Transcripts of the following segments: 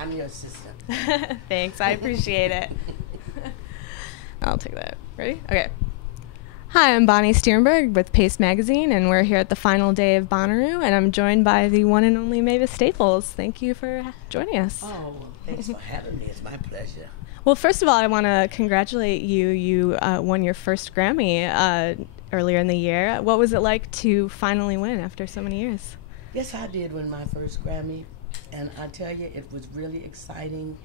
I'm your assistant. Thanks, I appreciate it. I'll take that. Ready? Okay. Hi, I'm Bonnie Stierenberg with Paste Magazine, and we're here at the final day of Bonnaroo, and I'm joined by the one and only Mavis Staples. Thank you for joining us. Oh, well, thanks for having me. It's my pleasure. Well, first of all, I want to congratulate you. You won your first Grammy earlier in the year. What was it like to finally win after so many years? Yes, I did win my first Grammy, and I tell you, it was really exciting.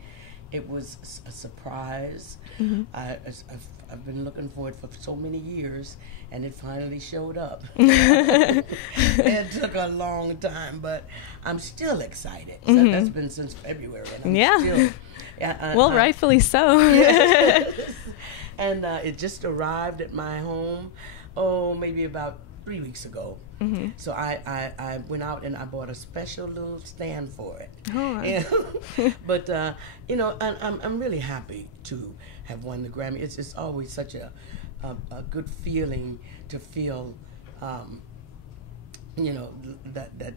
It was a surprise. Mm-hmm. I've been looking for it for so many years, and it finally showed up. It took a long time, but I'm still excited. So Mm-hmm. that's been since February, and Yeah. still, Well, rightfully so. Yes. And it just arrived at my home, maybe about 3 weeks ago. Mm-hmm. So I went out and I bought a special little stand for it. Oh, Yeah. But I'm really happy to have won the Grammy. It's always such a good feeling to feel, that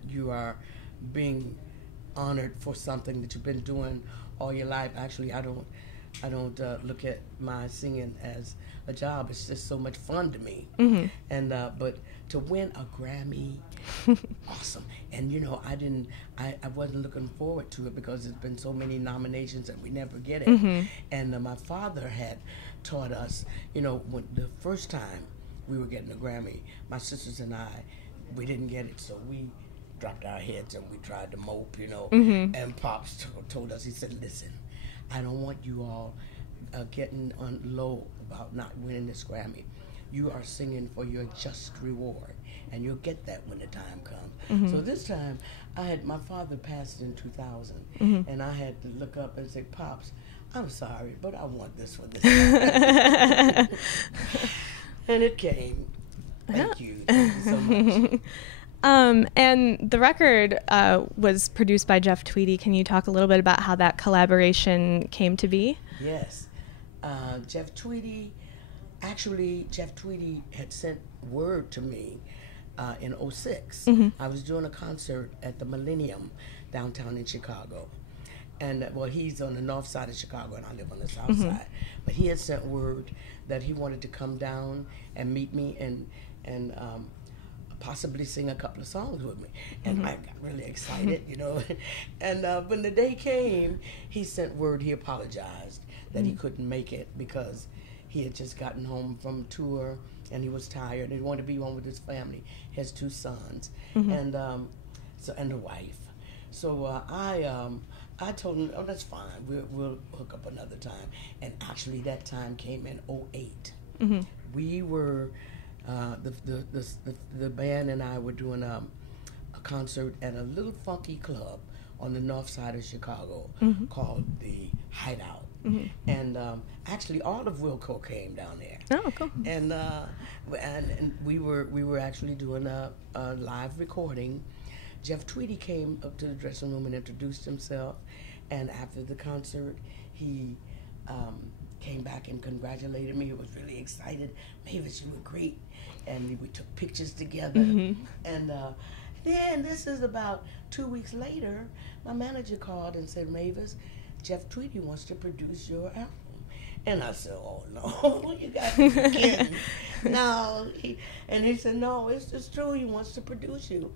you are being honored for something that you've been doing all your life. Actually, I don't look at my singing as a job. It's just so much fun to me. Mm-hmm. And but to win a Grammy, awesome. And I wasn't looking forward to it because there's been so many nominations that we never get it. Mm-hmm. And my father had taught us, when the first time we were getting a Grammy, my sisters and I, we didn't get it, so we dropped our heads and we tried to mope, Mm-hmm. And Pops told us, he said, listen, I don't want you all getting on low about not winning this Grammy. You are singing for your just reward, and you'll get that when the time comes. Mm-hmm. So this time, my father passed in 2000, Mm-hmm. and I had to look up and say, Pops, I'm sorry, but I want this for this time. And it came. Thank you so much. And the record was produced by Jeff Tweedy. Can you talk a little bit about how that collaboration came to be? Yes. Jeff Tweedy had sent word to me in '06. Mm-hmm. I was doing a concert at the Millennium downtown in Chicago. And, he's on the north side of Chicago, and I live on the south Mm-hmm. side. But he had sent word that he wanted to come down and meet me and possibly sing a couple of songs with me. And Mm-hmm. I got really excited, And when the day came, he sent word he apologized that he couldn't make it because he had just gotten home from tour and he was tired. He wanted to be home with his family. He has 2 sons Mm-hmm. and a wife. So I told him, oh, that's fine. We'll hook up another time. And actually, that time came in '08. Mm-hmm. We were the band and I were doing a concert at a little funky club on the north side of Chicago Mm-hmm. called the Hideout. Mm-hmm. And actually, all of Wilco came down there. Oh, cool. And we were actually doing a live recording. Jeff Tweedy came up to the dressing room and introduced himself, and after the concert, he came back and congratulated me. He was really excited. Mavis, you were great. And we took pictures together. Mm-hmm. And then this is about 2 weeks later, my manager called and said, Mavis, Jeff Tweedy wants to produce your album. And I said, oh, no, you got to be kidding. No. He said, no, it's just true. He wants to produce you.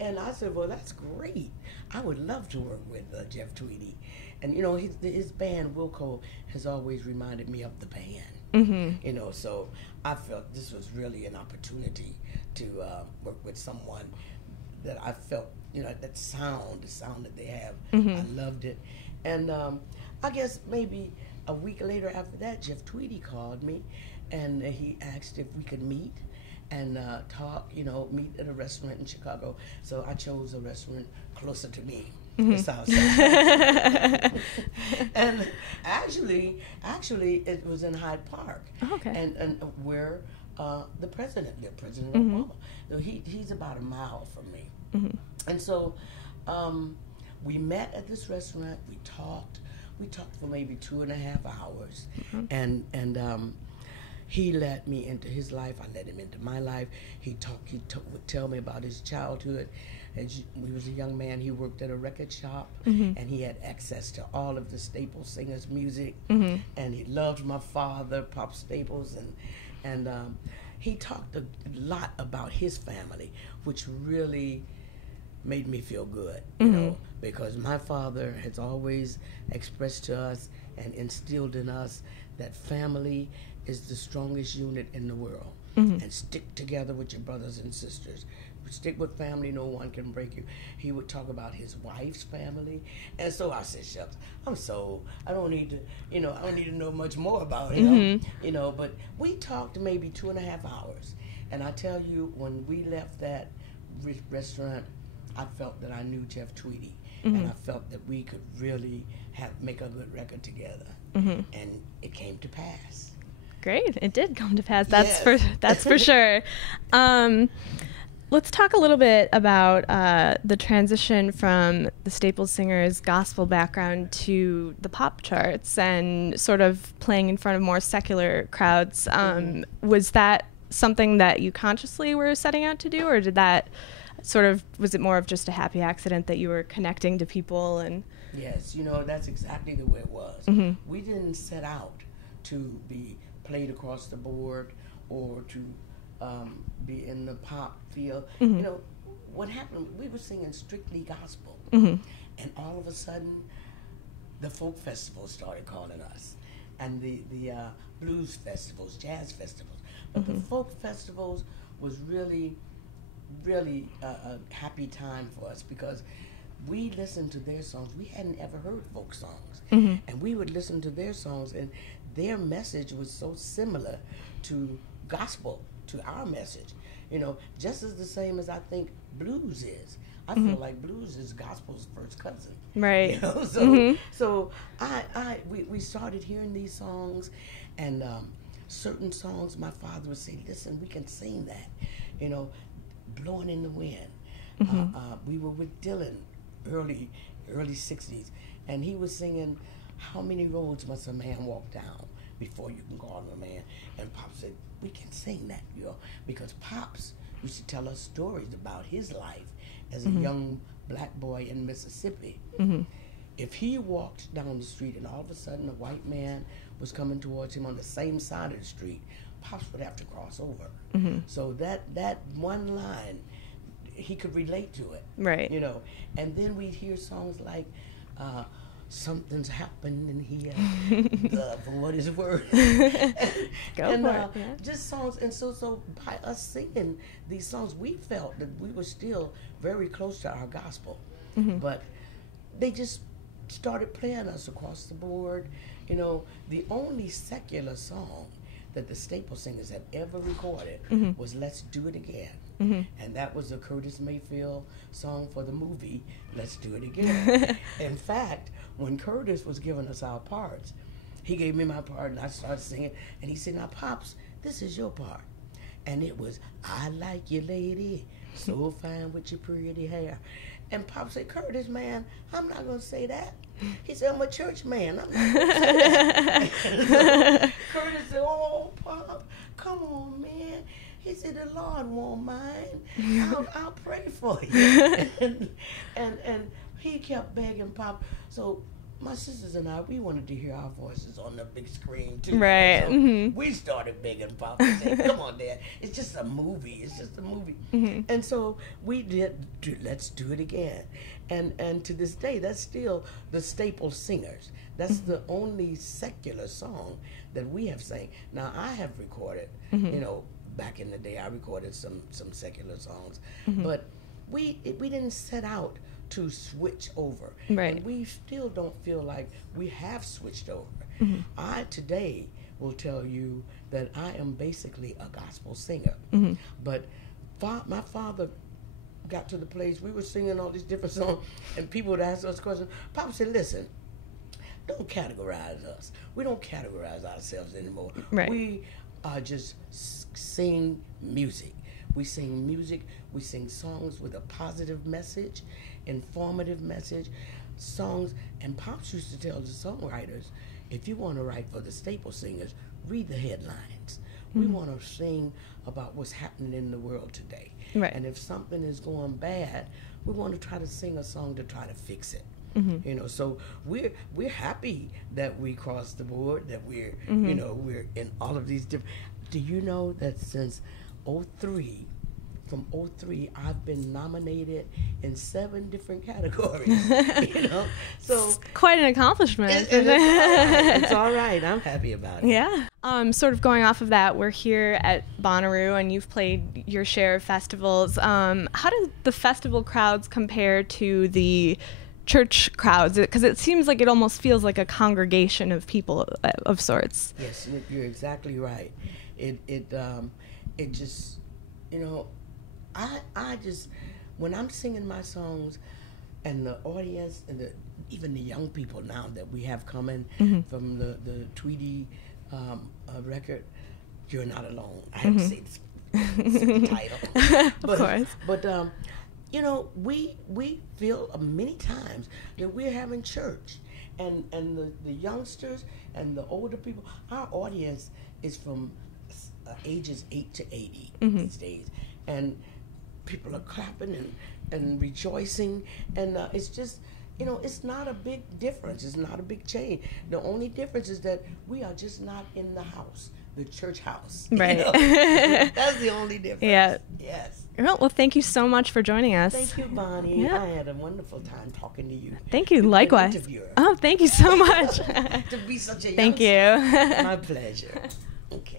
And I said, well, that's great. I would love to work with Jeff Tweedy. And, his band, Wilco, has always reminded me of the band. Mm-hmm. So I felt this was really an opportunity to work with someone that I felt, the sound that they have. Mm-hmm. I loved it. And I guess maybe a week later after that, Jeff Tweedy called me, and he asked if we could meet and talk, meet at a restaurant in Chicago. So I chose a restaurant closer to me, Mm-hmm. the South Side. And actually, it was in Hyde Park. Oh, okay. And where the president lived, President Mm-hmm. Obama. So he's about a mile from me. Mm-hmm. And so we met at this restaurant. We talked for maybe 2.5 hours. Mm-hmm. And he let me into his life. I let him into my life. He would tell me about his childhood, he was a young man. He worked at a record shop, Mm-hmm. and he had access to all of the Staples singers' music. Mm-hmm. And he loved my father, Pop Staples, and he talked a lot about his family, which really made me feel good, you know, because my father has always expressed to us and instilled in us that family is the strongest unit in the world. And stick together with your brothers and sisters. Stick with family, no one can break you. He would talk about his wife's family. And so I said, shucks, I don't need to, I don't need to know much more about him, but we talked maybe 2.5 hours. And I tell you, when we left that restaurant, I felt that I knew Jeff Tweedy. And I felt that we could really make a good record together. And it came to pass. Great, it did come to pass. Yes. That's for sure. Let's talk a little bit about the transition from the Staples Singers' gospel background to the pop charts and sort of playing in front of more secular crowds. Was that something that you consciously were setting out to do, or did that was it more of just a happy accident that you were connecting to people? And Yes, that's exactly the way it was. We didn't set out to be played across the board or to be in the pop field. What happened, we were singing strictly gospel. And all of a sudden, the folk festivals started calling us. And the blues festivals, jazz festivals. But the folk festivals was really a happy time for us because we listened to their songs. We hadn't ever heard folk songs. And we would listen to their songs, and their message was so similar to gospel, to our message. Just as the same as I think blues is. I feel like blues is gospel's first cousin. Right. So we started hearing these songs, and certain songs my father would say, listen, we can sing that. Blowing in the Wind. We were with Dylan early 60s, and he was singing, how many roads must a man walk down before you can call him a man? And Pop said, we can sing that, because Pops used to tell us stories about his life as a young black boy in Mississippi. If he walked down the street and all of a sudden a white man was coming towards him on the same side of the street, Pops would have to cross over. So that one line, he could relate to it. Right. And then we'd hear songs like, something's happening here, for what is worth. Just songs. And so by us singing these songs, we felt that we were still very close to our gospel. But they just started playing us across the board. The only secular song that the Staples Singers had ever recorded was Let's Do It Again. And that was a Curtis Mayfield song for the movie Let's Do It Again. In fact, when Curtis was giving us our parts, he gave me my part and I started singing, and he said, now Pops, this is your part. And it was, I like you, lady, so fine with your pretty hair. And Pop said, Curtis, man, I'm not going to say that. He said, I'm a church man. I'm not going to say that. Curtis said, oh, Pop, come on, man. He said, the Lord won't mind. I'll pray for you. and he kept begging Pop. So my sisters and I, we wanted to hear our voices on the big screen, too. Right. So we started begging Pop and saying, come on, Dad, it's just a movie. It's just a movie. And so we did, Let's Do It Again. And to this day, that's still the Staples Singers. That's the only secular song that we have sang. Now, I have recorded, back in the day, I recorded some secular songs. But we didn't set out to switch over. Right. And we still don't feel like we have switched over. I today will tell you that I am basically a gospel singer. But my father got to the place, we were singing all these different songs, and people would ask us questions. Papa said, listen, don't categorize us. We don't categorize ourselves anymore. Right. We just sing music. We sing music, we sing songs with a positive message, informative message, songs. And Pops used to tell the songwriters, if you want to write for the Staples Singers, read the headlines. We want to sing about what's happening in the world today. Right. And if something is going bad, we want to try to sing a song to try to fix it. Mm-hmm. You know, so we're happy that we crossed the board, that we're Mm-hmm. you know, we're in all of these different. Do you know that since '03, from '03, I've been nominated in 7 different categories. You know, so It's quite an accomplishment. it's all right. I'm happy about it. Yeah. Sort of going off of that, we're here at Bonnaroo, and you've played your share of festivals. How do the festival crowds compare to the church crowds? Because it seems like it almost feels like a congregation of people of sorts. Yes, you're exactly right. It just, you know, I just, when I'm singing my songs, and the audience and even the young people now that we have coming from the Tweety record, you're not alone. I have to say this, the title. Of course. But you know, we feel many times that we're having church, and the youngsters and the older people. Our audience is from ages 8 to 80 these days, and people are clapping and rejoicing, and it's just, you know, it's not a big difference. It's not a big change. The only difference is that we are just not in the house, the church house. Right. You know? That's the only difference. Yeah. Yes. Well, thank you so much for joining us. Thank you, Bonnie. Yeah. I had a wonderful time talking to you. Thank you. You're Likewise. an interviewer. Oh, thank you so much. To be such a Thank youngster. you. My pleasure. Okay.